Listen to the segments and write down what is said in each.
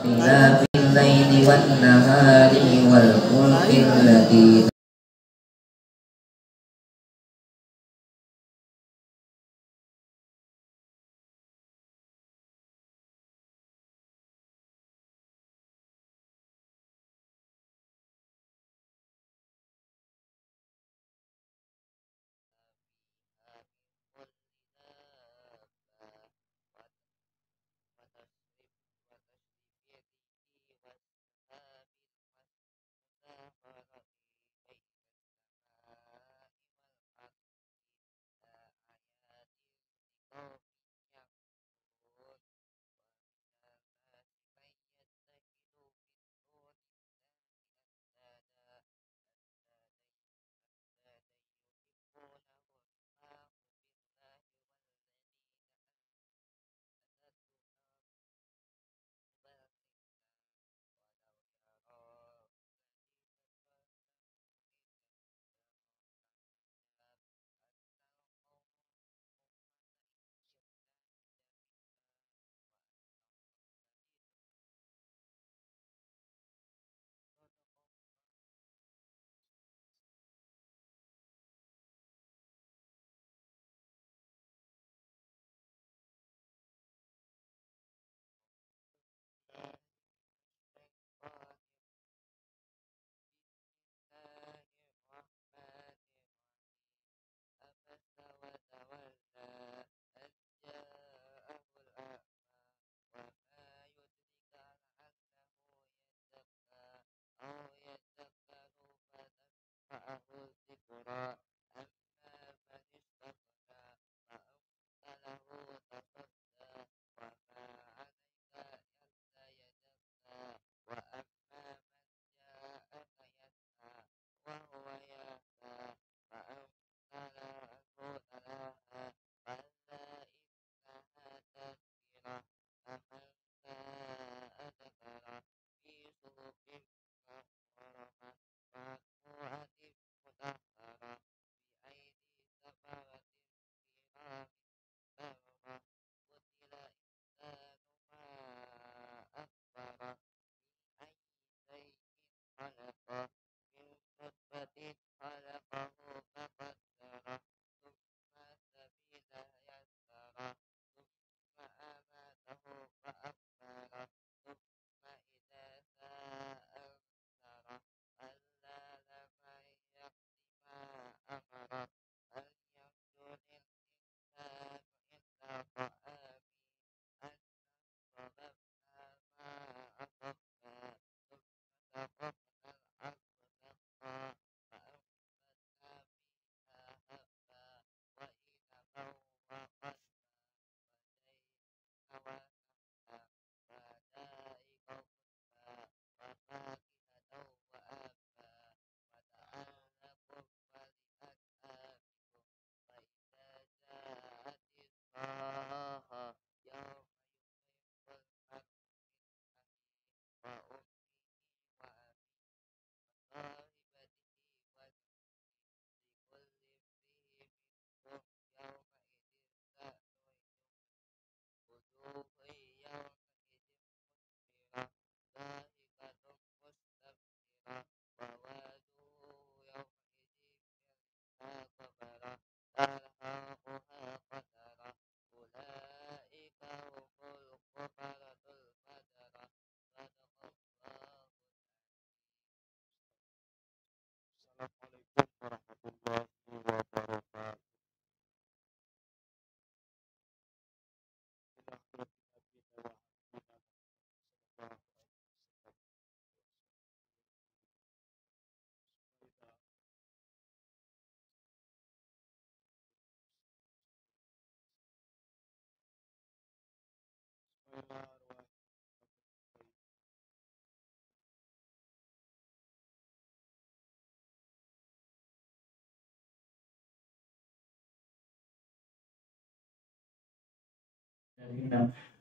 ikhtilafil laili wan nahari wal fulkil lati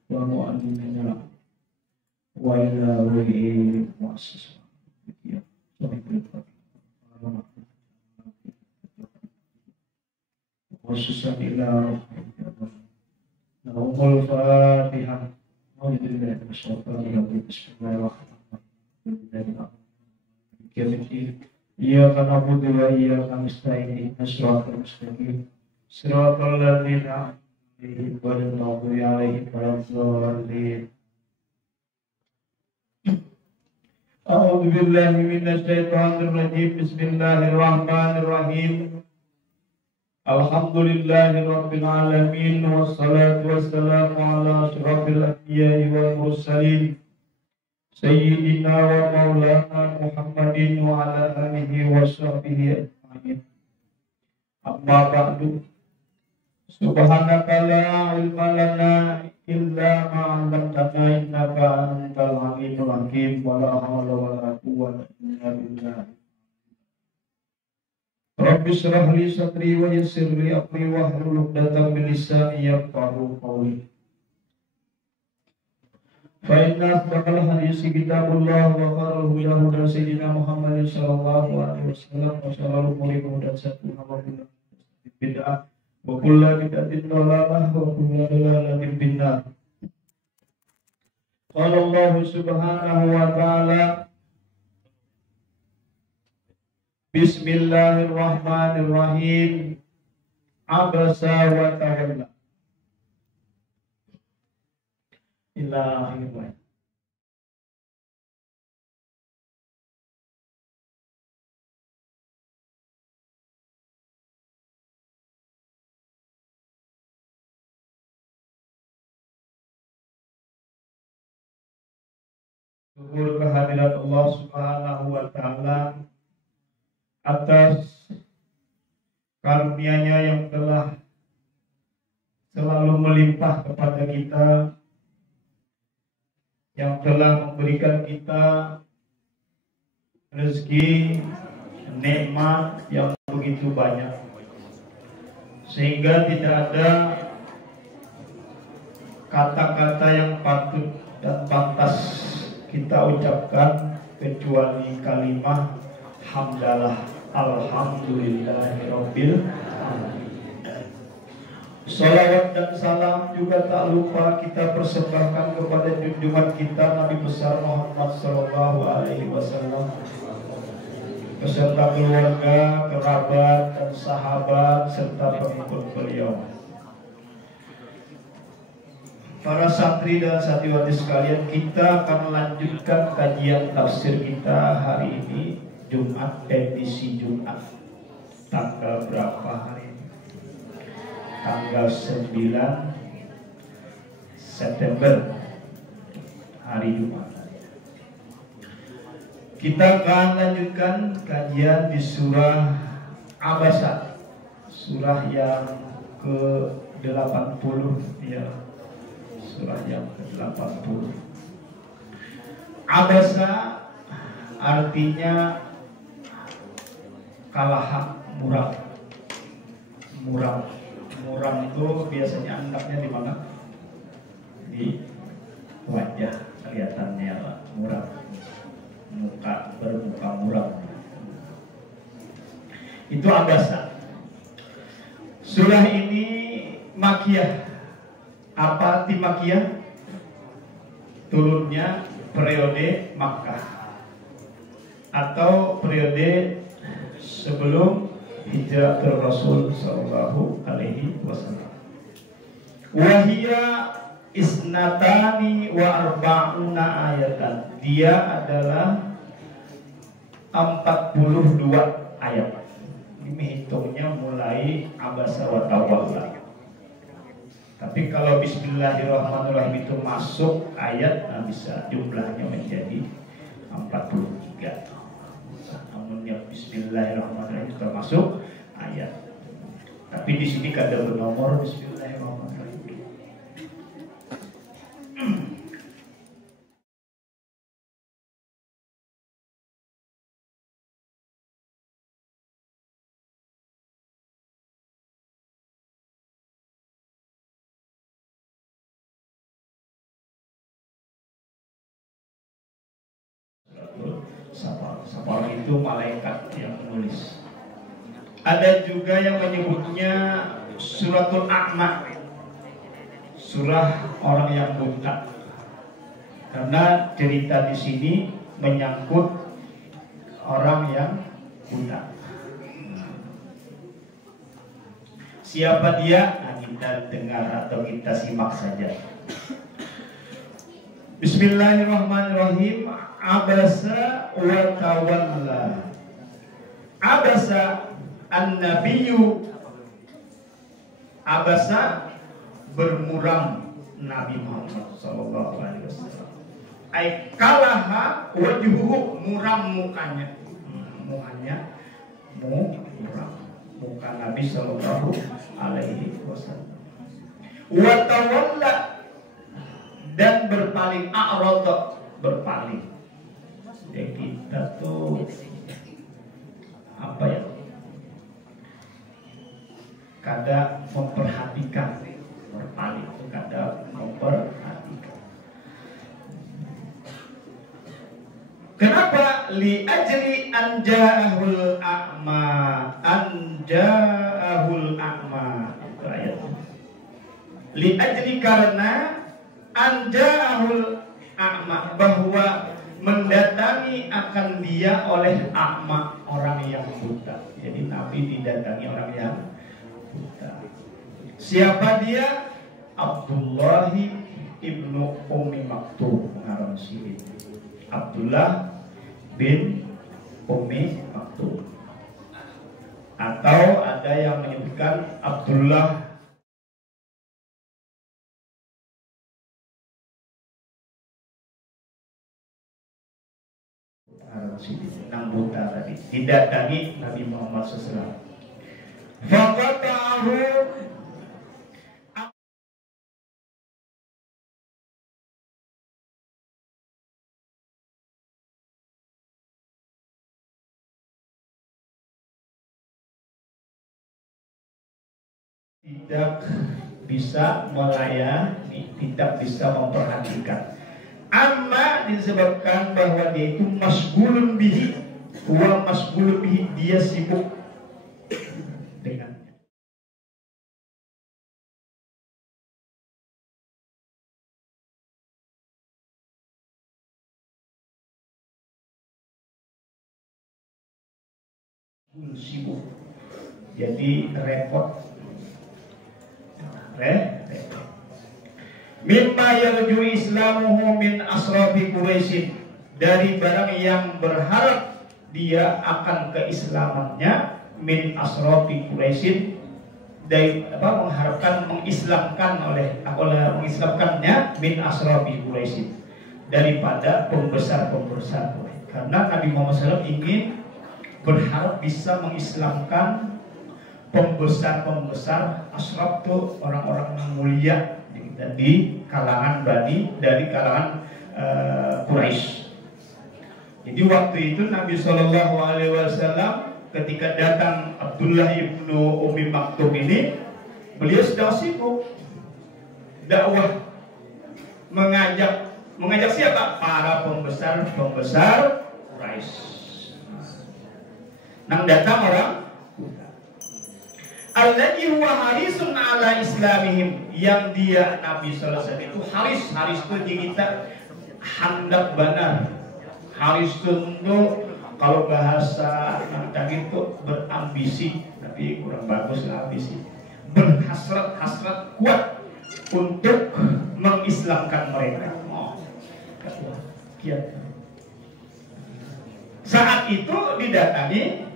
wa mu'minina wa ila wali muassas khususan ila Al-Fatihah. Iyyaka na'budu wa iyyaka nasta'in ihdinas siratal mustaqim siratal ladzina an'amta 'alaihim ghairil maghdubi 'alaihim. A'udzu billahi minasy syaithanir rajim. Bismillahirrahmanirrahim. Alhamdulillahi rabbil alamin wassalatu wassalamu ala asyrafil anbiya'i wal mursalin sayyidina wa maulana Muhammadin wa ala alihi wa sahbihi ajma'in. Amma ba'du. Subhanaka la ilma lana illa ma 'allamtana innaka antal alimul hakim wa la haula wa la quwwata illa billah. Rabbi shrah li sadri wa yassir li amri wahlul 'uqdatam min lisani yafqahu qawli. Fa inna asdaqal hadits kitabullah wa khairul huda sayyidina Muhammadin sallallahu alaihi wasallam wa sharrul umuri muhdatsatuha wa kullu bid'ah wa kullu bid'atin dhalalah wa kullu dhalalatin finnar. Qala Allah subhanahu wa ta'ala Bismillahirrahmanirrahim. Abasa wa tawalla. Ila akhir. Syukur kehadirat Allah Subhanahu wa ta'ala atas karunia-Nya yang telah selalu melimpah kepada kita, yang telah memberikan kita rezeki, nikmat yang begitu banyak, sehingga tidak ada kata-kata yang patut dan pantas kita ucapkan kecuali kalimat hamdalah, alhamdulillahirabbil alamin. Salawat dan salam juga tak lupa kita persembahkan kepada junjungan kita Nabi besar Muhammad sallallahu alaihi wasallam beserta keluarga, kerabat dan sahabat serta pengikut beliau. Para santri dan santriwati sekalian, kita akan melanjutkan kajian tafsir kita hari ini, Jumat, edisi Jumat. Tanggal berapa hari ini? Tanggal 9 September, hari Jumat. Kita akan lanjutkan kajian di surah Abasa, surah yang ke-80 ya. Surah yang ke-80. Abasa artinya kalah, muram. Muram itu biasanya anaknya di mana? Di wajah, kelihatannya muram. Bermuka muram. Itu Abasa. Surah ini Makiyah. Apa arti Makiyah? Turunnya periode Makkah atau periode sebelum hijrah Rasul sallallahu alaihi wasallam. Wahia isnatani wa arba'una ayatan. Dia adalah 42 ayat. Ini hitungnya mulai Abasa wa tawalla. Tapi kalau Bismillahirrahmanirrahim itu masuk ayat, nah bisa jumlahnya menjadi 43. Namun yang Bismillahirrahmanirrahim termasuk ayat. Tapi di sini kada bernomor Bismillahirrahmanirrahim. Safar itu malaikat yang menulis. Ada juga yang menyebutnya suratul A'ma, surah orang yang buta. Karena cerita di sini menyangkut orang yang buta. Siapa dia? Nah, kita dengar atau kita simak saja. Bismillahirrahmanirrahim. Abasa wa tawalla. Abasa an-nabiyyu. Abasa bermuram Nabi Muhammad sallallahu alaihi wasallam. Ai kalaha wajhuhu, muram mukanya. Mukanya muram. Muka Nabi sallallahu alaihi wasallam. Wa tawalla, dan berpaling, a'rada, berpaling. Ya, kita tuh apa ya? Kadang memperhatikan, berpaling itu kadang memperhatikan. Kenapa? Li ajri anja'ahul a'ma, anja'ahul a'ma, itu ayatnya. Li ajri, karena anja'ahul a'ma, bahwa mendatangi akan dia oleh a'ma, orang yang buta. Jadi Nabi didatangi orang yang buta. Siapa dia? Abdullah ibnu Ummi Maktum, pengarang Sirin. Abdullah bin Ummi Maktum, atau ada yang menyebutkan Abdullah nang buta tadi, didatangi Nabi Muhammad SAW. Faqatahu, tidak bisa melayani, tidak bisa memperhatikan. Amma disebabkan bahwa dia itu masgulun bihi, wa masgulun bihi, dia sibuk dengannya. Sibuk, jadi repot. Mimma yarju islamuhu min asrafi Quraisy, dari barang yang berharap dia akan keislamannya, min asrafi Quraisy, dari mengharapkan mengislamkannya, min asrafi Quraisy, daripada pembesar-pembesar Quraisy. Karena Nabi Muhammad SAW ingin berharap bisa mengislamkan pembesar-pembesar asraf, itu orang-orang mulia di kalangan dari kalangan Quraisy. Jadi waktu itu Nabi Shallallahu Alaihi Wasallam ketika datang Abdullah ibnu Ummi Maktum ini, beliau sedang sibuk dakwah, mengajak siapa? Para pembesar Quraisy. Nang datang orang alladzi huwa harisun ala islamihim, yang dia Nabi sallallahu alaihi wasallam itu haris itu di kita hendak benar. Haris itu kalau bahasa tadi itu berambisi, tapi kurang bagus lah ambisi. Berhasrat kuat untuk mengislamkan mereka. Saat itu didatangi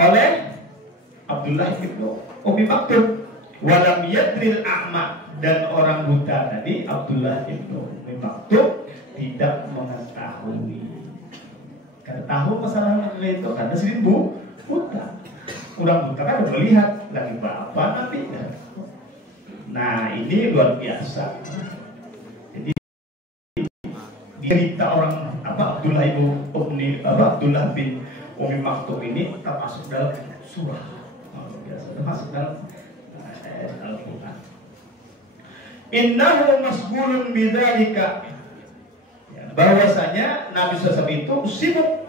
oleh Abdullah bin Ummi Maktum, walam yadril a'ma, dan orang buta tadi Abdullah bin Ummi Maktum tidak mengetahui. Karena tahu masalah itu karena sering buta. Orang buta kan melihat lagi apa nanti. Nah ini luar biasa. Jadi cerita orang Abdullah bin Ummi Maktum ini termasuk dalam surah. Termasuk dalam Al-Quran. Innahu masgulun bidzalika, bahwasanya Nabi SAW itu sibuk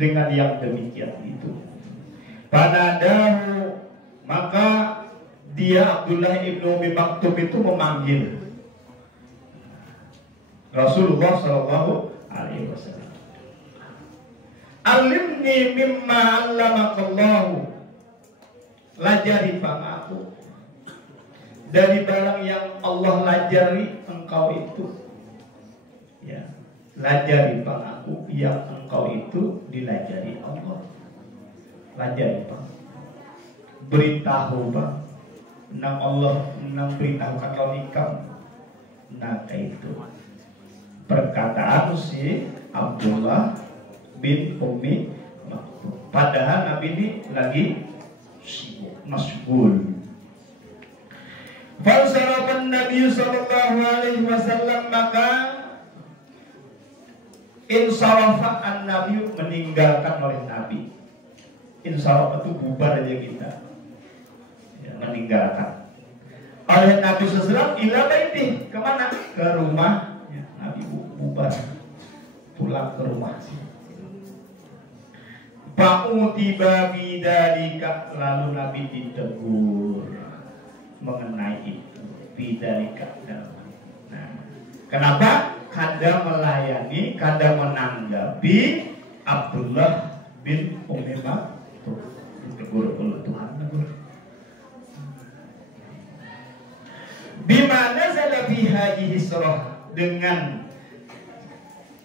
dengan yang demikian itu. Panadahu, maka dia Abdullah ibnu Ummi Maktum itu memanggil Rasulullah Shallallahu Alaihi Wasallam. Alimni mimma allamakallahu, lajari pangku dari barang yang Allah lajari engkau itu. Ya, lajari pangku yang engkau itu dilajari Allah. Lajari pak, beritahu pak, nang Allah nang beritahu kau ikam, nah itu perkataan si Abdullah bin Ummi Maktum. Padahal Nabi ini lagi sibuk, masbul. Falsarapan Nabi Sallallahu Alaihi Wasallam, maka insarafa an-Nabi, meninggalkan oleh Nabi. Insarafa itu bubar aja kita, ya, meninggalkan oleh Nabi SAW. Ila baiti, kemana? Ke rumah ya, Nabi bubar, pulang ke rumah. Fa'utiba bidalika, lalu Nabi ditegur mengenai itu. Bidalika. Nah, kenapa? Kada melayani, kada menanggapi Abdullah bin Ummi Maktum. Ditegur oleh Tuhan. Bimana nazala fi hadhihi surah, dengan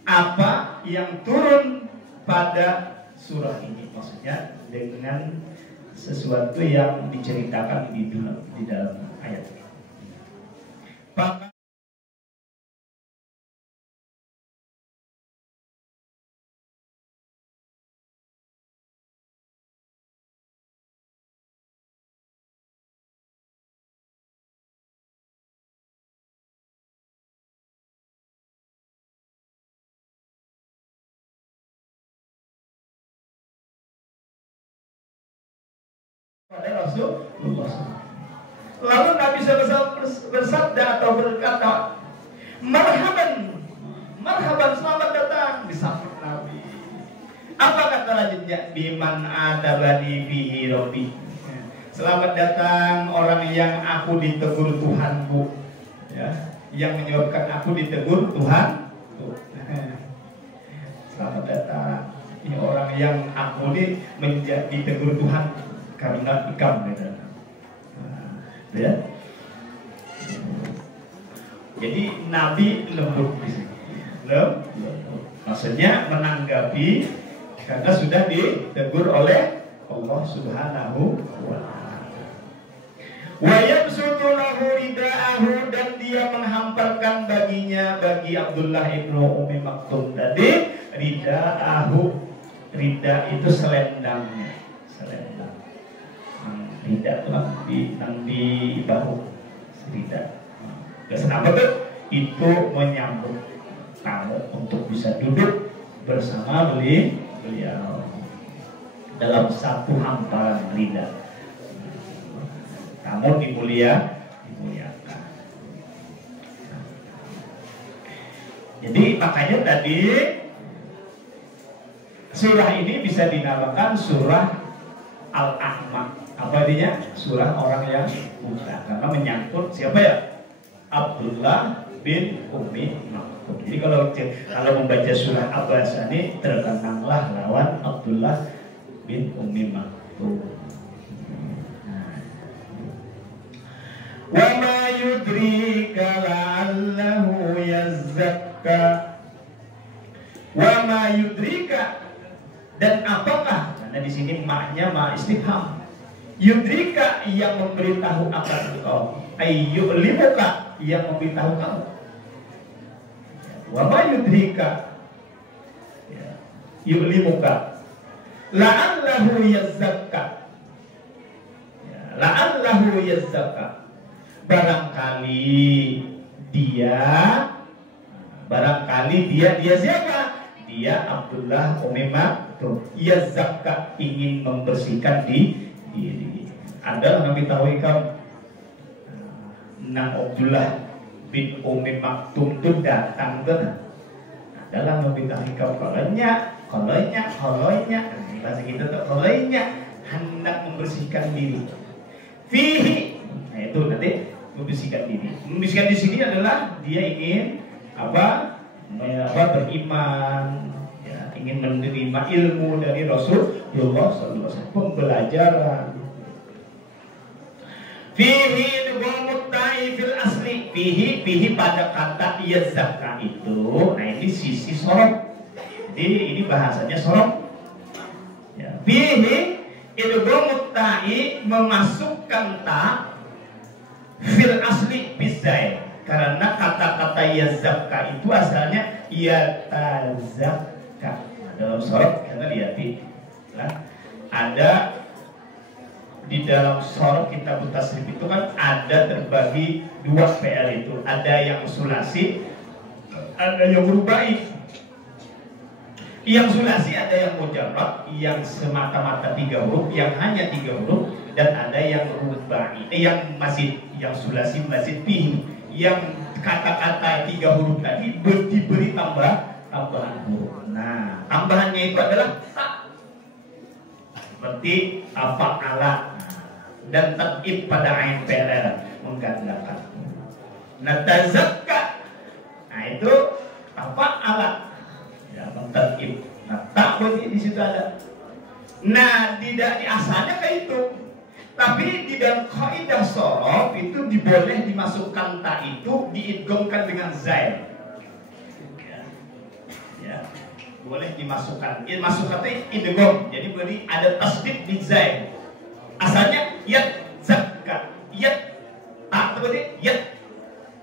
apa yang turun pada surah ini, maksudnya dengan sesuatu yang diceritakan di dalam ayat ini. Pada Rasulullah. Lalu Nabi SAW bersabda atau berkata, marhaban, marhaban, selamat datang, disambut Nabi. Apa kata lanjutnya? Biman adabani bihi rabbi. Selamat datang orang yang aku ditegur Tuhanku, ya, yang menyebabkan aku ditegur Tuhan. Selamat datang, ini orang yang aku ditegur Tuhan karena ikam, gitu. Ya. Jadi Nabi lembut di sini. Lembut. Maksudnya menanggapi karena sudah ditegur oleh Allah Subhanahu wa taala. Wa yabsutu lahu ridaahu, dan dia menghamparkan baginya, bagi Abdullah ibnu Ummi Maktum tadi, ridaahu. Rida itu selendangnya, selendang. Rida di bahu, rida. Kenapa tuh? Itu menyambut tamu untuk bisa duduk bersama beliau dalam satu hamparan rida. Tamu dimuliakan. Jadi makanya tadi surah ini bisa dinamakan surah Al-Ahmad. Apa artinya? Surah orang yang buta, karena menyangkut siapa ya? Abdullah bin Ummi Maktum. Jadi kalau membaca surah Abbasani, terkenanglah lawan Abdullah bin Ummi Maktum. Wa ma yudrika la'allahu yazakka. Wa ma yudrika, dan apakah? Karena di sini maknya ma istifham. Yudrika, yang memberitahu akan engkau. Ayyulimuka, yang memberitahu kamu. Wa ma yudrika, yulimuka. La'allahu yazakka. La'allahu yazakka. Barangkali dia siapa? Dia Abdullah Ummi Maktum. Yazakka, ingin membersihkan diri. Ada Nabi tahu ikam nang Abdullah bin Ummi Maktum itu datang ke dalam Nabi tahu ikam kalanya bahasa kita tuh kalanya hendak membersihkan diri. Fihi, nah itu nanti membersihkan diri. Membersihkan di sini adalah dia ingin apa? beriman, ya, ingin menerima ilmu dari Rasulullah SAW, pembelajaran. Fihi idghamut ta'i fil asli. Fihi pada kata yazakka itu. Nah, ini sisi sorot. Jadi ini bahasanya sorot. Ya. Fihi idghamut ta'i, memasukkan ta fil asli bizai. Karena kata-kata yazakka itu asalnya yatazakka. Nah, dalam sorot kita lihat ada di dalam sorot kitab tasrif itu kan ada terbagi dua PL itu, ada yang sulasi, ada yang rubai. Yang sulasi ada yang mujarrad, yang semata-mata 3 huruf, yang hanya 3 huruf, dan ada yang rubai, yang masih, yang sulasi masih fihi, yang kata-kata 3 huruf tadi diberi tambahan huruf. Nah, tambahannya itu adalah ta, seperti afa'ala dan tab'id pada ain PLR, menggandakan. Nah, tazakka, nah itu afa'ala, ya, tab'id. Nah, ta'bud di situ ada. Nah, tidak di asalnya kayak itu. Tapi di dalam kaidah shorof itu diboleh dimasukkan ta itu diidghamkan dengan zai. Ya. Boleh dimasukkan. Masukkan itu idgham. Jadi berarti ada tasdid di zai. Asalnya yat zakka. Yat ta berarti yat.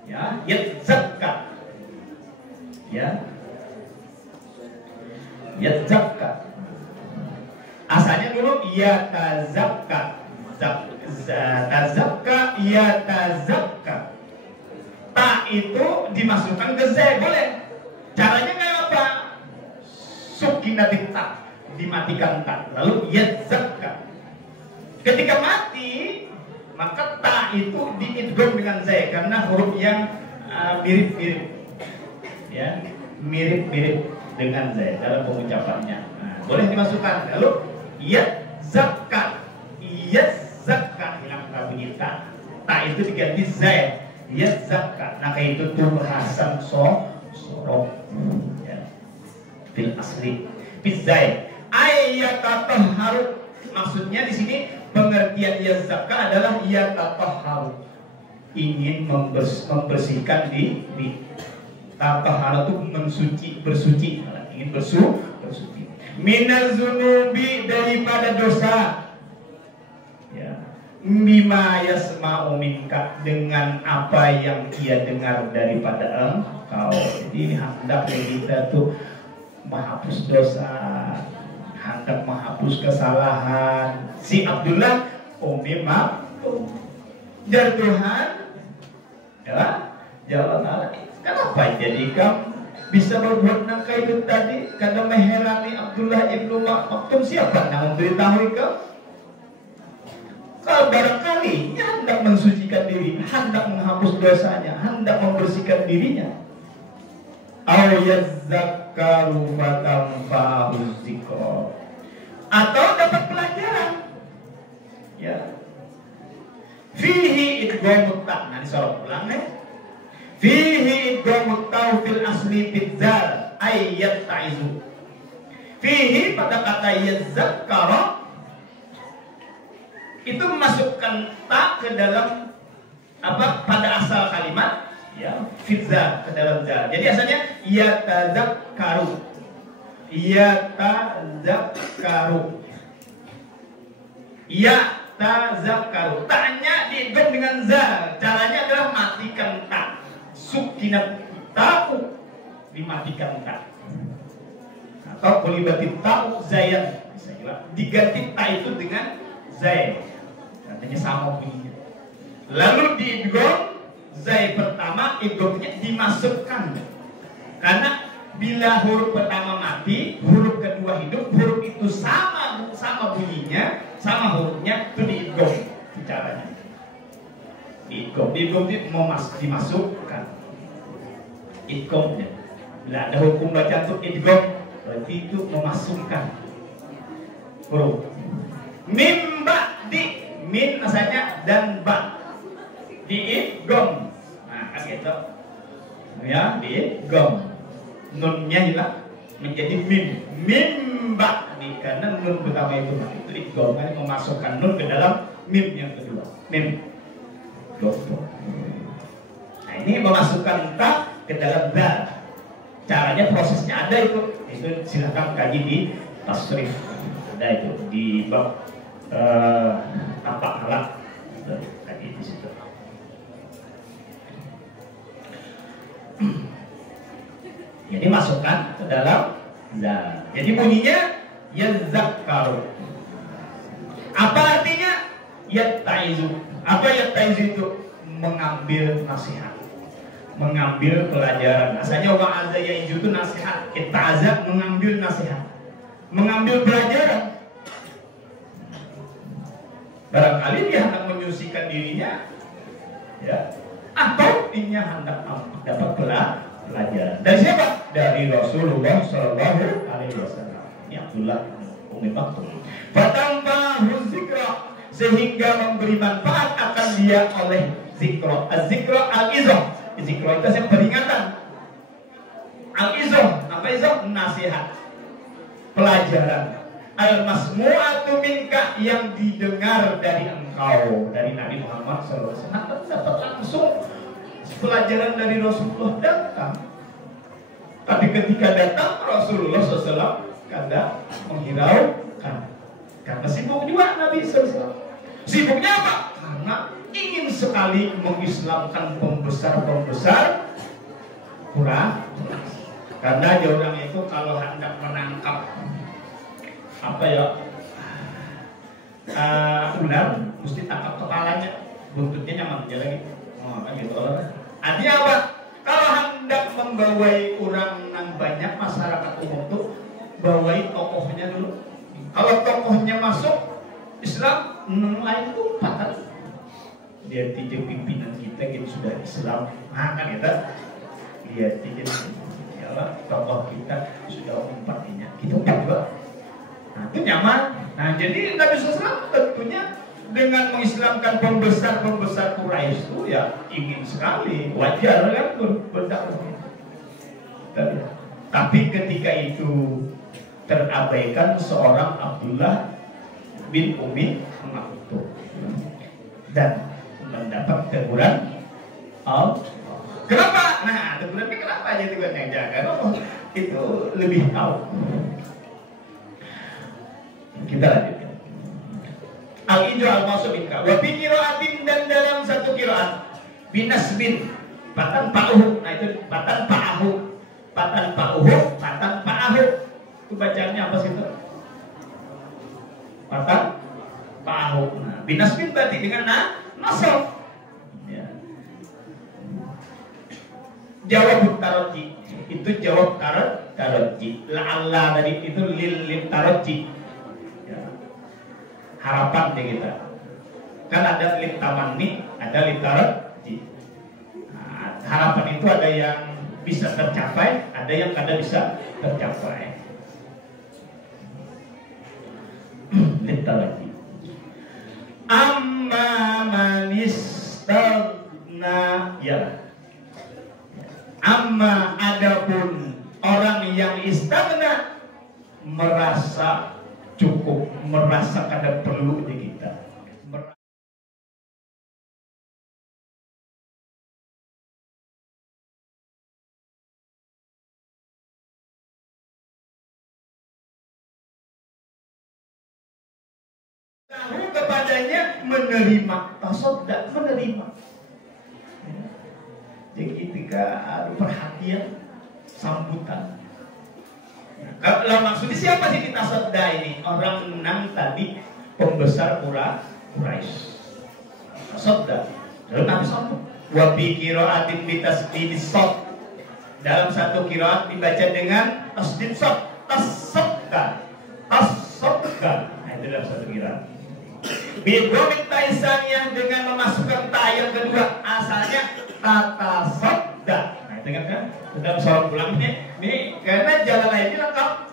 Ya, yat zakka. Ya. Yat zakka. Asalnya dulu yatazakka. Tazakka yatazakka. Ta itu dimasukkan ke zai, boleh. Caranya kayak apa? Sukinatit ta, dimatikan ta. Lalu yatzakka. Ketika mati, maka ta itu diidgham dengan zai karena huruf yang mirip-mirip. Ya, mirip-mirip dengan zai dalam pengucapannya. Nah, boleh dimasukkan. Lalu yatzakka. Yatzakka, hilang bunyi ta. Ta itu diganti zai. Yatzakka. Nah, kayak itu tuh bahasan sorok. Ya. Fil asli. Bizai. Ayyatatahharu. Maksudnya di sini pengertian yatzakka adalah yatatahharu. Ingin membersihkan diri. Tatahharu itu mensuci, bersuci. Ingin bersuci. Minal zunubi, daripada dosa. Ya, bima yasma'u minka, dengan apa yang ia dengar daripada engkau. Jadi hendaknya kita tuh menghapus dosa, hendak menghapus kesalahan. Si Abdullah maaf jar Tuhan, ya jalan Allah. Kenapa jadi kamu bisa berbuat nakal itu tadi? Karena mengherani Abdullah ibnu Maktum, siapa yang memberitahu kamu? Kalau barangkali hendak mensucikan diri, hendak menghapus dosanya, hendak membersihkan dirinya, aw yazzakkaru fatanfa'u dzikra, atau dapat pelajaran, ya. Fihi idghamut ta, nanti sorot ulang nih. Fihi idghamut ta fil asli bidzal ayat ta'izu. Fihi pada kata yazzakara itu memasukkan ta ke dalam apa, pada asal kalimat, ya, fitza, ke dalam zal. Jadi asalnya yatazakkaru. Yatazakkaru. Yatazakkaru. Ta-nya diidgham dengan zal. Caranya adalah matikan ta. Sukinat ta'u, dimatikan ta. Atau kulibatit ta'u zayan. Bisa juga diganti ta itu dengan zai. Katanya sama bunyinya. Lalu diidgham zai pertama, idghamnya dimasukkan. Karena bila huruf pertama mati, huruf kedua hidup, huruf itu sama bunyinya, sama hurufnya, itu diidgham. Caranya diidgham itu dimasukkan. Idghamnya. Bila ada hukum baca untuk idgham, berarti itu memasukkan huruf. Mimba di, min asalnya dan ba diidgham. Nah, kan gitu. Ya, diidgham. nunnya hilang menjadi mim. Mimba nih, karena nun pertama itu idgham, memasukkan nun ke dalam mim yang kedua. Mim. Nah, ini memasukkan ta ke dalam dal. Caranya, prosesnya ada itu silakan kaji di tasrif, ada itu di bab tapak alat, kaji di situ. Jadi masukkan ke dalam dal. Jadi bunyinya yazakkaru. Apa artinya? Yattaizu. Apa yattaizu itu? Mengambil nasihat, mengambil pelajaran. Asalnya wa'aza yaizu itu nasihat. Itta'aza mengambil nasihat, mengambil pelajaran. Barangkali dia hendak menyucikan dirinya, ya, atau dirinya hendak dapat pelajaran. Dari siapa? Dari Rasulullah Shallallahu Alaihi Wasallam. Ya, Abdullah Umi Maktum. Fatambahu zikra, sehingga memberi manfaat akan dia oleh zikra. Az-zikra al-izah. Zikra itu yang peringatan. Al-izah, apa izah? Nasihat, pelajaran. Al-masmu'atu minka, yang didengar dari engkau, dari Nabi Muhammad SAW. Dapat langsung pelajaran dari Rasulullah datang. Tapi ketika datang Rasulullah SAW kadang menghiraukan, karena sibuk juga Nabi SAW. Sibuknya apa? Karena ingin sekali mengislamkan pembesar-pembesar Quraisy. Karena ada orang itu kalau hendak menangkap apa ya, ular, mesti tangkap kepalanya, buntutnya nyaman aja lagi. Oh, gitu. Artinya apa? Kalau hendak membawai orang yang banyak, masyarakat umum tuh bawai tokohnya dulu. Kalau tokohnya masuk Islam, lain tuh patah. Dia tidak pimpinan kita sudah Islam, kan kita lihat tidak, ya tokoh kita sudah umpatnya, kita juga. Nah, itu nyaman. Nah, jadi Nabi SAW tentunya dengan mengislamkan pembesar-pembesar Quraisy itu ya ingin sekali, wajar kan berdakwah. Tapi ketika itu terabaikan seorang Abdullah bin Umi Maktum dan mendapat teguran Allah. Kenapa? Nah, tegurannya kenapa aja tegurannya? Jangan Allah itu lebih tahu. Kita lanjutkan. Al-Ijo al-Masubinka wa fi qiraatin, dan dalam satu qiraat binasbin patan pa'uhu. Nah, itu patan pa'ahu. Patan pa'uhu, patan pa'ahu. Itu bacaannya apa sih itu? Patan pa'ahu. Nah, binasbin berarti dengan nasab. Ya. Jawab taroji. Itu jawab taroji. La'alla tadi itu lil taroji. Harapan deh kita. Kan ada lip tamanni, ada lip taroji. Nah, harapan itu ada yang bisa tercapai, ada yang kada bisa tercapai. Lip taroji. Amma manistagna, ya. Amma adapun orang yang istagna, merasa cukup, merasa kada perlu di kita. Tahu kepadanya, menerima, tasodda, menerima. Jadi ketika ada perhatian, sambutan. Kalau maksudnya siapa sih di tasodda ini? Orang menang tadi, pembesar Quraisy. Tasodda. Lalu Nabi sambut. Wa bi qiraatin bi tasdid shad. Dalam satu qiraat dibaca dengan tasdid shad. Tasodda. Tasodda. Nah, itu dalam satu qiraat. Bi dhamit taisaniyah, dengan memasukkan ta yang kedua. Asalnya tatasodda. Nah, itu kan? Dalam sholat pulang ini karena jalan lain ini lengkap,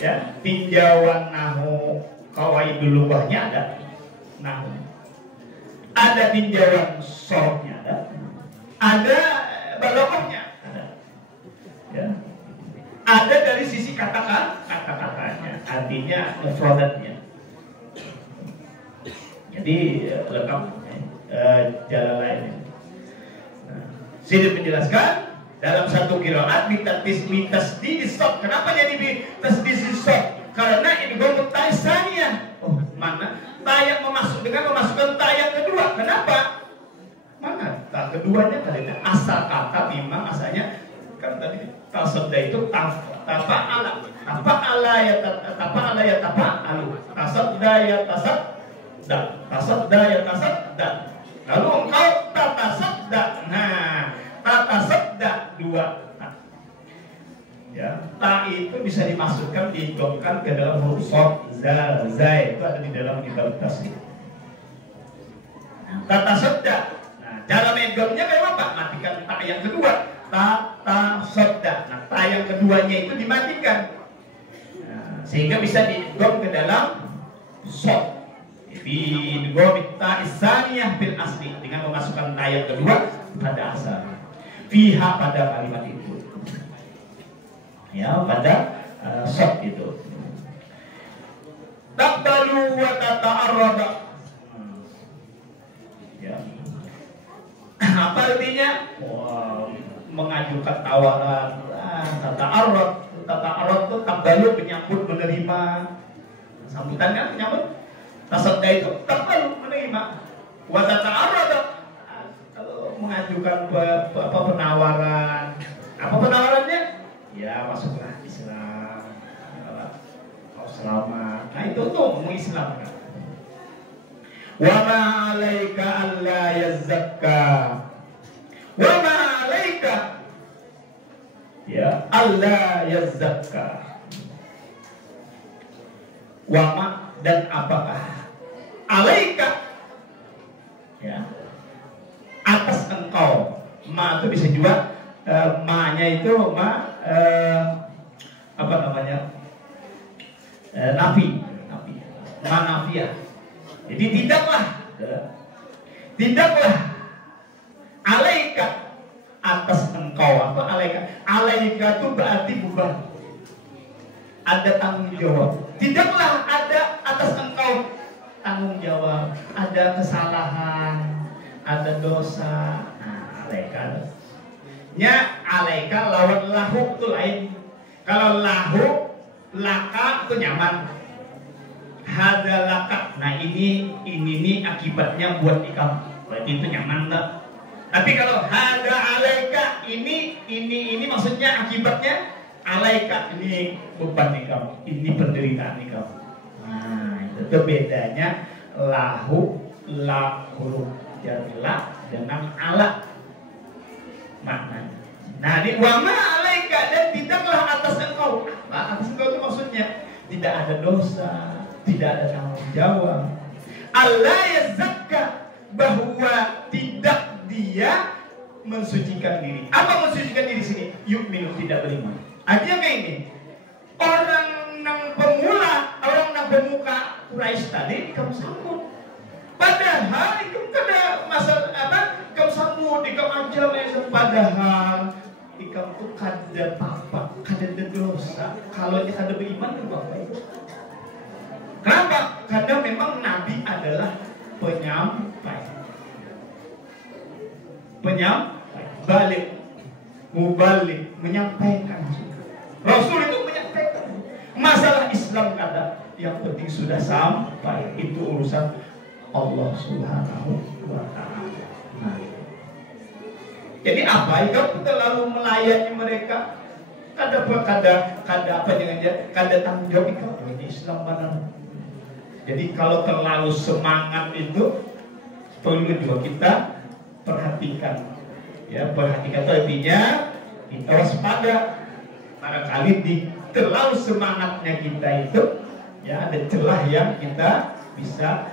ya, tinjauan nahu kawaidul lughahnya ada, nahu ada, tinjauan sorofnya ada balaghahnya ada, ya. ada dari sisi kata-katanya, artinya mufradatnya. Jadi lengkap jalan lain. Sini menjelaskan dalam satu qiraat bitasdid shad. Kenapa jadi bitasdid shad? Karena idgham taisaniyah. Oh, mana? Ta yang memasukkan ta yang kedua. Kenapa? Mana? Ta keduanya tadi asal kata memang asalnya kan tadi tasadda itu tafa'ala. Tafa'ala ya tafa'alu. Tasadda ya tasadda. Lalu engkau tatasadda. Nah, tatasadda dua. Ya, ta itu bisa dimasukkan, diidghamkan ke dalam huruf shad, za itu ada di dalam kitab tasdid. Tatasadda. Nah, cara mengidghamnya kayak apa? Matikan ta yang kedua, tatasadda. Nah, ta yang keduanya itu dimatikan. Nah, sehingga bisa diidgham ke dalam shad. Fi idgham ta tsaniyah fil asli, dengan memasukkan ta yang kedua pada asal. Fiha pada kalimat itu. Ya, pada shad itu. Taqbalu wa tata'arrada. Ya. Apa artinya? Mengajukan tawaran. Tata'arrad itu taqbalu, menyambut, menerima. Sambutan kan menyambut. Tasadda itu taqbalu, menerima. Wa tata'arrada, kalau mengajukan penawaran. Apa penawarannya? Ya, masuklah Islam, kau selamat. Nah, itu tuh mengislamkan. Wa ma 'alaika alla yazakka. Wa ma 'alaika ya alla yazakka. Wa ma, dan apakah, 'alaika ya atas engkau. Ma itu bisa juga ma-nya itu apa namanya? Nafi. Manafiyah. Jadi tidaklah alaika atas engkau. Apa alaika? Alaika itu berarti beban. Ada tanggung jawab. Tidaklah ada atas engkau tanggung jawab. Ada kesalahan, ada dosa. Nah, alaika. Nya alaika lawan lahu itu lain. Kalau lahu, laka itu nyaman. Hada laka. Nah ini akibatnya buat ikam. Berarti itu nyaman tak? Tapi kalau hada alaika, ini maksudnya akibatnya alaika, ini beban ikam, ini penderitaan ikam. Nah itu bedanya lahu, huruf jarlah dengan ala maknanya. Nah, di wama alaika, dan tidaklah atas engkau. Nah, atas engkau itu maksudnya tidak ada dosa, tidak ada tanggung jawab. Allah yazakka, bahwa tidak dia mensucikan diri. Apa mensucikan diri sini? Yu'minu, tidak beriman. Artinya kayak ini. Orang pemuka Quraisy tadi kamu sambut. Padahal itu kada masalah apa? Kamu sambut, kamu ajar, padahal kamu tuh kada apa, kada dosa. Kalau dia kada beriman itu apa itu? Kenapa? Karena memang Nabi adalah penyampai, mubalik, menyampaikan. Rasul itu menyampaikan. Masalah Islam kada, yang penting sudah sampai, itu urusan Allah Subhanahu wa Ta'ala. Nah, jadi apa? Kamu terlalu melayani mereka. Kada apa dengan dia? Kada tanggung jawab kamu. Ini Islam mana? Jadi kalau terlalu semangat itu perlu juga kita perhatikan. Ya, perhatikan itu artinya kita waspada. Barangkali di terlalu semangatnya kita itu, ya ada celah yang kita bisa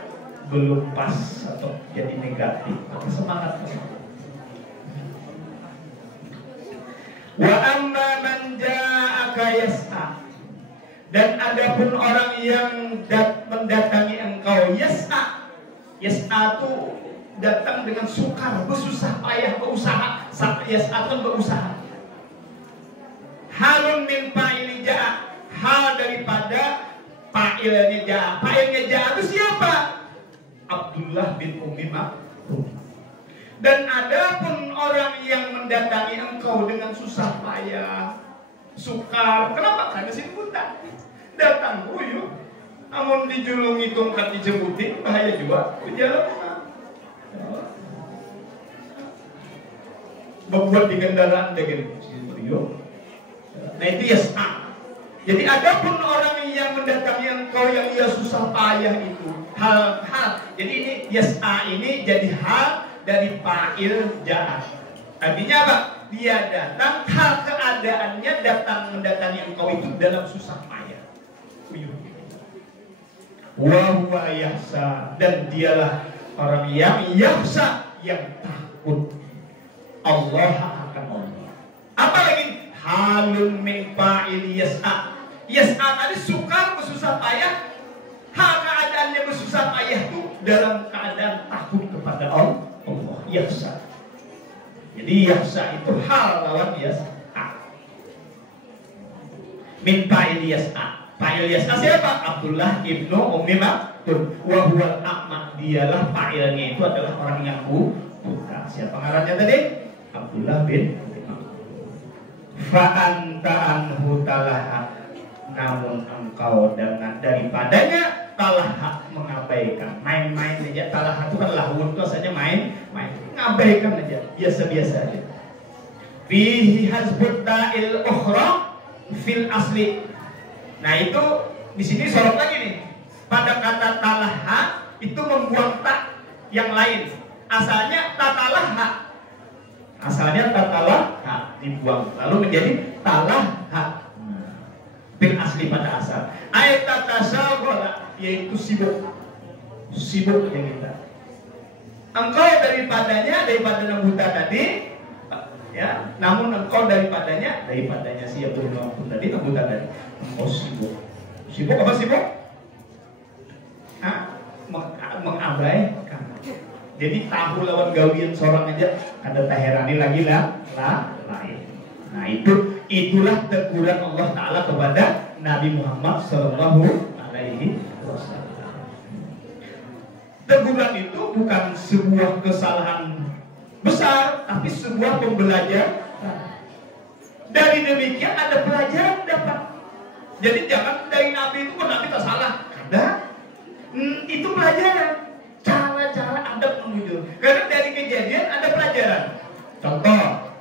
belum pas atau jadi negatif. Maka semangat. Wa amma man ja'aka yas'a, dan adapun orang yang mendatangi engkau yas'a. Yas'a itu datang dengan sukar, bersusah payah, berusaha. Yas'a itu berusaha. Halun min fa'ili ja'a, hal daripada fa'ilnya ja'a. Fa'ilnya ja'a itu siapa? Abdullah bin Ummi Maktum. Dan ada pun orang yang mendatangi engkau dengan susah payah, sukar. Kenapa? Karena si buta datang uyuh, namun dijulungi tongkat dijebutin, bahaya juga. Jalan berbuat di kendaraan dengan nah itu yas'a. Jadi ada pun orang yang mendatangi engkau yang ia susah payah itu hal-hal. Jadi ini yas'a ini jadi hal dari fa'il ja'a. Artinya apa? Dia datang, hal keadaannya datang mendatangi engkau itu dalam susah payah. Wa huwa yahsa, dan dialah orang yang yahsa, yang takut Allah akan Allah. Apa lagi? Halun min fa'il yas'a. Yas'a tadi sukar bersusah payah. Hal keadaannya bersusah payah itu dalam keadaan takut kepada Allah. Yahsa. Jadi yahsa itu hal lawan yas'a. Min fa'il yas'a. Fa'il yas'a siapa? Abdullah ibnu Ummi Maktum. Wa huwal a'ma, dialah fa'ilnya itu adalah orang yang buta. Siapa ngarannya tadi? Abdullah bin Fa'anta anhu talaha, namun engkau dengan daripadanya talaha, mengabaikan, main-main aja. Talaha itu kan lahun, itu asalnya main, ngabaikan aja, biasa-biasa aja. Fihi hasbut ta'il ukhra fil asli. Nah itu di sini sorot lagi nih. Pada kata talaha itu membuang tak yang lain. Asalnya tatalaha. Asalnya tatalaha dibuang, lalu menjadi talaha. Bil asli pada asal. Ayat tatasawala, yaitu sibuk yang kita. Engkau daripada buta tadi, ya. Namun engkau daripadanya si Abdul Maktum tadi, buta tadi. Engkau sibuk. Sibuk apa sibuk? Mengabaikan. Jadi tahu lawan gawian seorang aja kada taherani lagi lah lain. Nah itulah teguran Allah Taala kepada Nabi Muhammad Sallallahu Alaihi Wasallam. Teguran itu bukan sebuah kesalahan besar, tapi sebuah pembelajaran. Dari demikian ada pelajaran dapat. Jadi jangan dari Nabi itu Nabi tak salah. Ada itu pelajaran. Cara-cara adab menuju. Karena dari kejadian ada pelajaran. Contoh,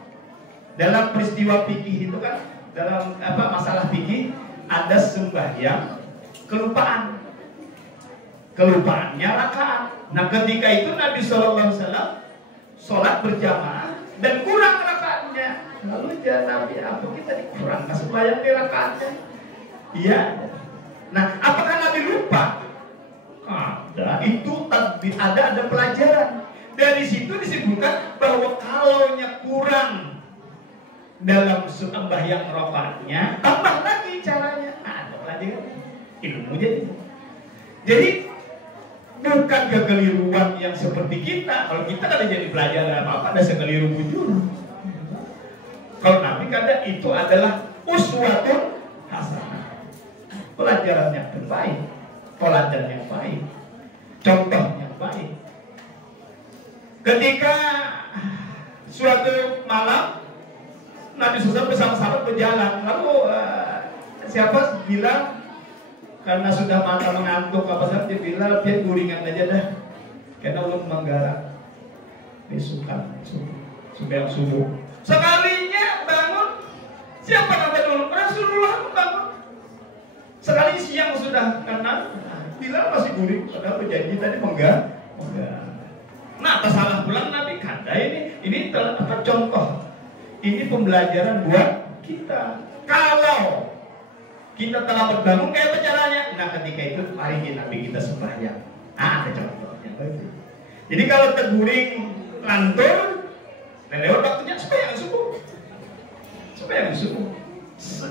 dalam peristiwa fikih itu kan, dalam masalah fikih ada sembahyang kelupaan. Kelupaannya rakaat. Nah, ketika itu Nabi SAW sholat berjamaah dan kurang rakaatnya. Lalu dia Nabi, apa kita dikurang sembahyang di rakaatnya? Iya. Nah, apakah Nabi lupa? Ada, itu ada pelajaran. Dari situ disebutkan bahwa kalaunya kurang dalam sembahyang rakaatnya, tambah lagi caranya. Ada pelajaran ilmu jadi bukan kekeliruan yang seperti kita. Kalau kita kan jadi pelajaran apa-apa ada sekeliru bujur. Kalau Nabi kata itu adalah uswatun hasanah, pelajaran yang terbaik. Teladan yang baik, contoh yang baik. Ketika suatu malam Nabi SAW bersama sahabat berjalan, lalu siapa bilang karena sudah mata mengantuk dia bilang dia guringan aja dah, karena ulun menggarap besukan subuh subuh. Sekalinya bangun, siapa namanya dulu? Rasulullah bangun. Sekali siang sudah kenal, Bilal masih guring, padahal berjanji tadi enggak. Nah, salah pulang Nabi kata ini contoh. Ini pembelajaran buat kita. Kalau kita telah berbangun kayak caranya. Nah, ketika itu mari kita sembahyang. Ada contohnya. Jadi kalau terguring lantur, dan lewat waktunya sembahyang subuh.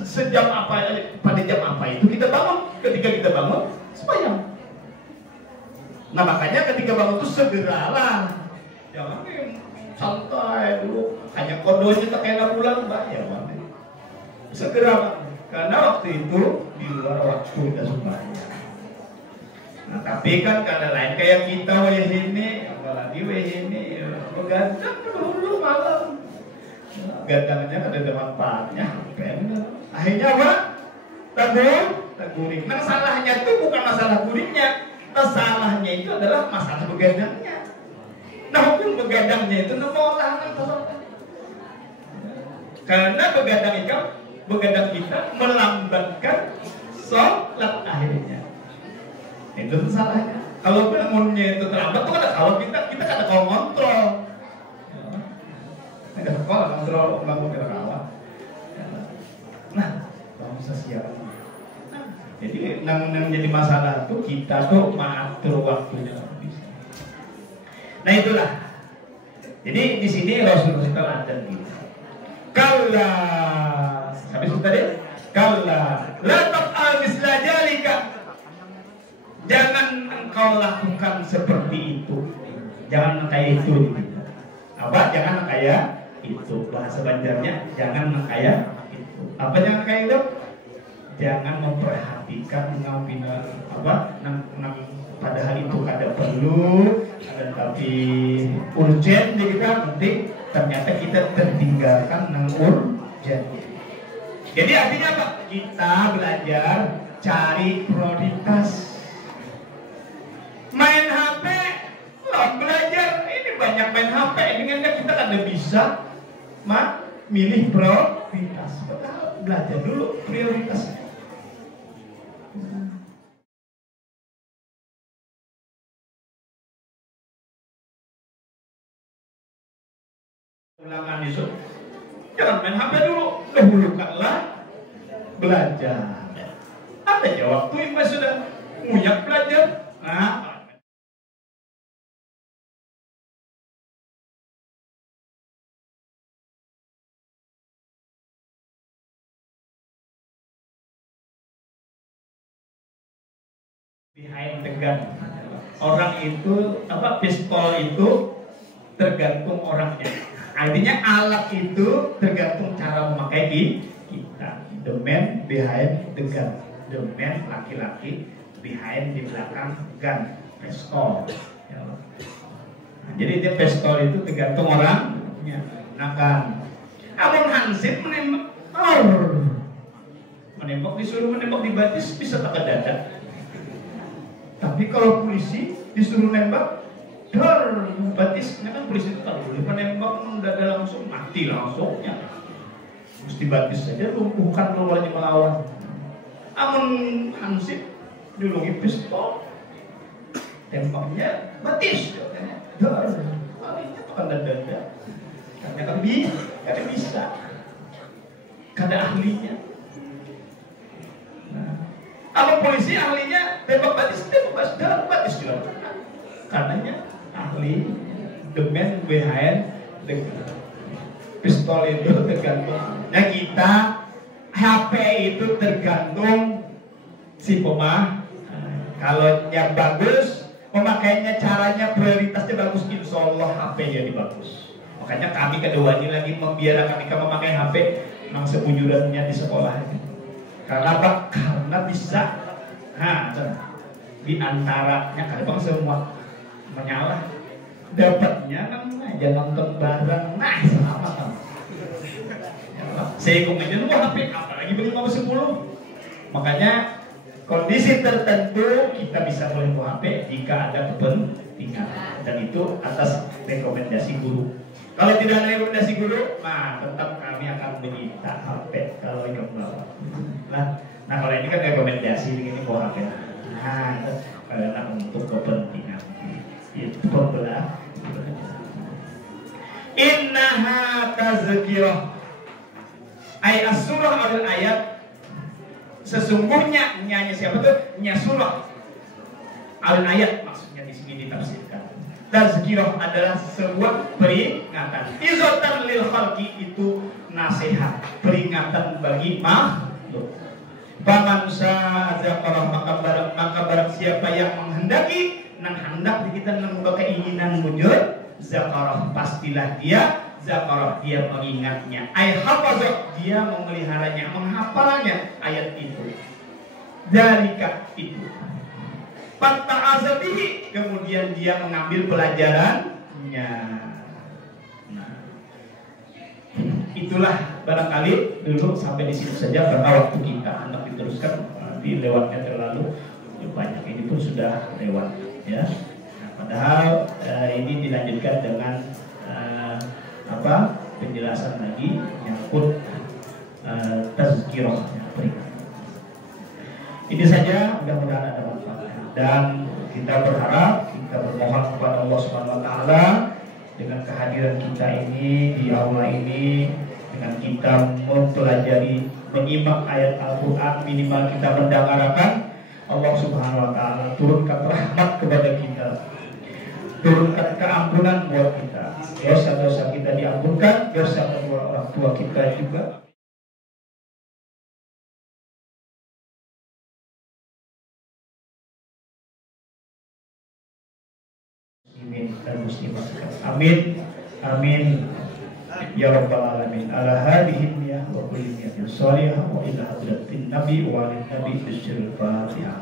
Sejam apa, pada jam apa itu kita bangun. Ketika kita bangun, sembahyang. Nah makanya ketika bangun itu segeralah, jangan santai dulu, hanya kodonya tak kena pulang, mbak ya. segera, karena waktu itu di luar waktu udah sembahyang. Nah, tapi kan kada lain kayak kita ini, apalagi ini begadang dulu malam. Gadangnya kada ada manfaatnya. Akhirnya apa? Taguring. Masalahnya itu bukan masalah gurihnya, masalahnya itu adalah masalah begadangnya. Nah, hukum begadangnya itu mengolah. Karena begadang kita melambatkan sholat akhirnya. Itu salahnya. Kalau bangunnya itu terlambat, tuh kalau kita kada mau kontrol. Ada sekolah kontrol bangun kita kalah. Nah, kalau bisa siap. Jadi yang jadi masalah tuh kita tuh mengatur waktunya. Nah itulah. Jadi di sini Rasulullah teladan gitu. Kalla, sampai sudah tadi. Kalla, la taf'al misla jalika. Jangan engkau lakukan seperti itu. Jangan kayak itu. Apa? Jangan kayak itu. Bahasa Banjarnya jangan kayak itu. Apa jangan kayak itu? Jangan memperhatikan padahal itu kada perlu, tapi urgent di kita penting. Ternyata kita tertinggalkan nang urgent. Jadi artinya apa? Kita belajar cari prioritas. Main HP, belajar ini banyak main HP. Dengan kita kada bisa milih prioritas. Belajar dulu prioritasnya. Ulangan itu, jangan main HP dulu, dahulukanlah belajar. Ada ya waktu yang masih sudah nguyak belajar. Nah, behind the gun. Orang itu pistol itu tergantung orangnya. Artinya alat itu tergantung cara memakai kita. The man behind the gun. The man laki-laki behind di belakang gun, pistol. Jadi dia pistol itu tergantung orangnya. Nah kan, Abang Hansip menembak disuruh menembak di batis bisa tak dada. Tapi kalau polisi disuruh nembak batisnya kan polisi itu tak boleh menembak dada langsung, mati langsungnya. Mesti batis saja lumpuhkan keluarnya melawan. Amun Hansip dilungi pistol, tembaknya batis, palingnya tekan dada. Karena kan kada bisa, kada ahlinya. Nah, apa polisi ahlinya tembak batis dilakukan. Karenanya ahli, the man behind the pistol itu tergantung. Nah kita HP itu tergantung si kalau yang bagus, memakainya caranya prioritasnya bagus, insya Allah HP-nya bagus. Makanya kami kedua ini lagi membiarkan mereka memakai HP yang sebujurannya di sekolah. Karena apa? Karena bisa. Nah, di antaranya kadang semua menyalah. Dapatnya kan aja nonton bareng. Nah, sama kan. Saya aja lu HP, apalagi beli 10. Makanya kondisi tertentu kita bisa boleh bawa HP jika ada kepentingan, dan itu atas rekomendasi guru. Kalau tidak ada rekomendasi guru, nah tetap kami akan menyita HP kalau yang bawa. Nah kalau ini kan rekomendasi ini bawa HP. Nah karena untuk kepentingan itu pembelah. Innaha tazkirah. Ayat surah atau ayat sesungguhnya nyanyi siapa tuh? Nya surah al ayat maksudnya di sini ditafsirkan. Tazkirah adalah sebuah peringatan. Izatan lil khalqi itu nasihat, peringatan bagi makhluk. Faman sya'adzaqarah maka barang siapa yang menghendaki nang hendak di kita nang keinginan wujud zakarah, pastilah dia Zakarah, dia mengingatnya. Ay hafazah, dia memeliharanya, menghafalnya ayat itu. Dalika itu. Fatta'azabihi, kemudian dia mengambil pelajarannya. Nah, itulah barangkali dulu sampai di situ saja karena waktu kita hendak diteruskan nanti lewatnya terlalu banyak. Ini pun sudah lewat ya. Nah, padahal ini dilanjutkan dengan penjelasan lagi menyangkut tazkirah. Ini saja, mudah-mudahan ada manfaatnya dan kita berharap, kita bermohon kepada Allah Subhanahu wa taala dengan kehadiran kita ini di aula ini, dengan kita mempelajari, menyimak ayat Al-Qur'an, minimal kita mendengarkan, Allah Subhanahu wa taala turunkan rahmat kepada kita, turunkan keampunan buat kita, dosa-dosa kita diampunkan, dosa kedua orang tua kita juga. Amin, amin, ya rabbal alamin. Ala hadhihi niyah wa kulli niyatin shalihah wa ila hadratin nabi wa alin nabi bisyiril fatihah.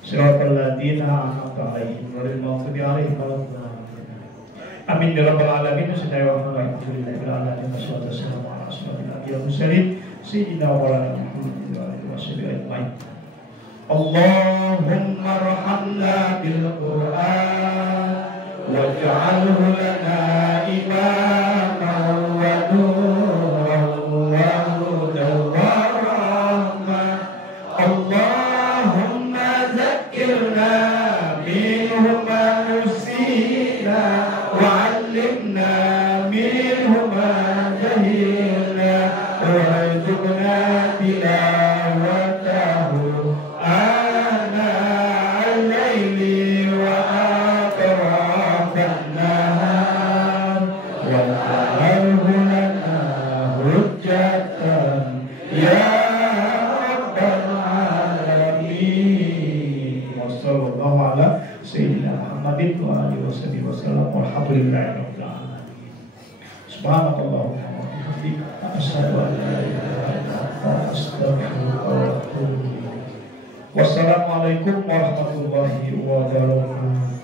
Siratal ladzina an'amta 'alaihim ghairil maghdubi 'alaihim waladdallin. Amin ya rabbal alamin. Alhamdulillahirabbil alamin. Wassalatu wassalamu ala asyrofil anbiya'i wal mursalin sayyidina wa ala alihi wa sahbihi ajmain. Allahumma arhamna bil Qur'an waj'alhu lana imaman wa nuran wa hudan wa rahmah. Allahumma zakkirna minhu ma nusina wa 'allimna minhu ma jahilna warzuqna tilawatahu ana al-laili wa atrafan nahar waj'alhu lana hujjatan ya rabbal alamin. Wa sallallahu ala sayyidina Muhammadin wa alihi washabihi wasallam. Walhamdulillahi rabbil alamin. Subhanakallahumma wa bihamdika asyhadu an la ilaha illa anta astaghfiruka wa atubu ilaik. Wassalamualaikum warahmatullahi wabarakatuh.